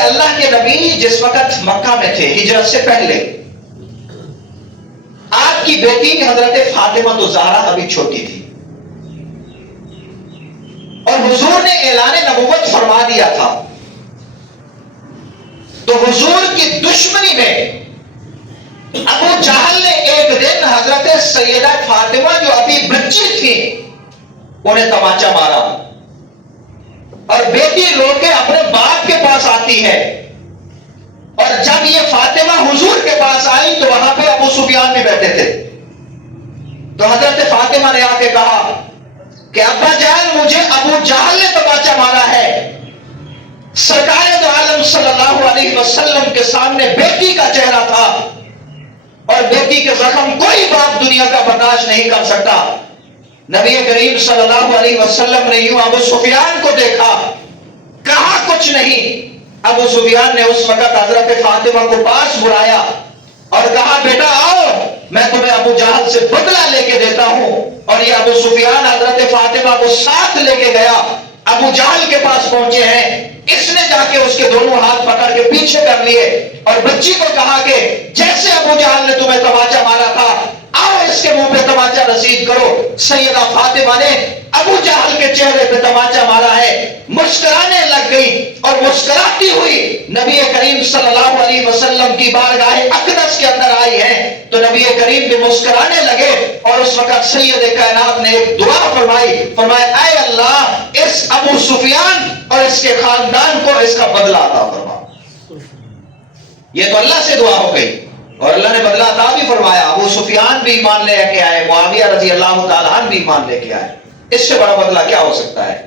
اللہ کے نبی جس وقت مکہ میں تھے ہجرت سے پہلے، آپ کی بیٹی حضرت فاطمہ تو زہرا ابھی چھوٹی تھی، اور حضور نے اعلان نبوت فرما دیا تھا، تو حضور کی دشمنی میں ابو جہل نے ایک دن حضرت سیدہ فاطمہ جو ابھی بچی تھی انہیں تماچا مارا، اور بیٹی رو کے اپنے باپ کے پاس آتی ہے، اور جب یہ فاطمہ حضور کے پاس آئی تو وہاں پہ ابو سفیان بھی بیٹھے تھے، تو حضرت فاطمہ نے آ کے کہا کہ ابا جان مجھے ابو جہل نے تماچا مارا ہے۔ سرکار دو عالم صلی اللہ علیہ وسلم کے سامنے بیٹی کا چہرہ تھا، اور بیٹی کے زخم کوئی باپ دنیا کا برداشت نہیں کر سکتا۔ نبی کریم صلی اللہ علیہ وسلم نے یوں ابو سفیان کو دیکھا، کہا کچھ نہیں۔ ابو سفیان نے اس وقت حضرت فاطمہ کو پاس بلایا اور کہا بیٹا آؤ، میں تمہیں ابو جہل سے بدلہ لے کے دیتا ہوں۔ اور یہ ابو سفیان حضرت فاطمہ کو ساتھ لے کے گیا، ابو جہل کے پاس پہنچے ہیں، اس نے جا کے اس کے دونوں ہاتھ پکڑ کے پیچھے کر لیے، اور بچی کو کہا کہ جیسے ابو جہل نے تمہیں تماچا مارا تھا آؤ اس کے منہ پہ تماچا رسید کرو۔ سیدہ فاطمہ نے ابو جہل کے چہرے پہ تماچا مارا ہے، مسکرانے لگ گئی، اور مسکراتی ہوئی نبی کریم صلی اللہ علیہ وسلم کی بارگاہ اقدس کے اندر آئی ہے، تو نبی کریم بھی مسکرانے لگے، اور اس وقت سید کائنات نے ایک دعا فرمائی، فرمایا اے اللہ اس ابو سفیان اور اس کے خاندان کو اس کا بدلہ عطا فرما۔ یہ تو اللہ سے دعا ہو گئی، اور اللہ نے بدلہ عطا بھی فرمایا۔ ابو سفیان بھی ایمان لے کے آئے، معاویہ رضی اللہ تعالیٰ عنہ بھی ایمان لے کے آئے، اس سے بڑا بدلہ کیا ہو سکتا ہے؟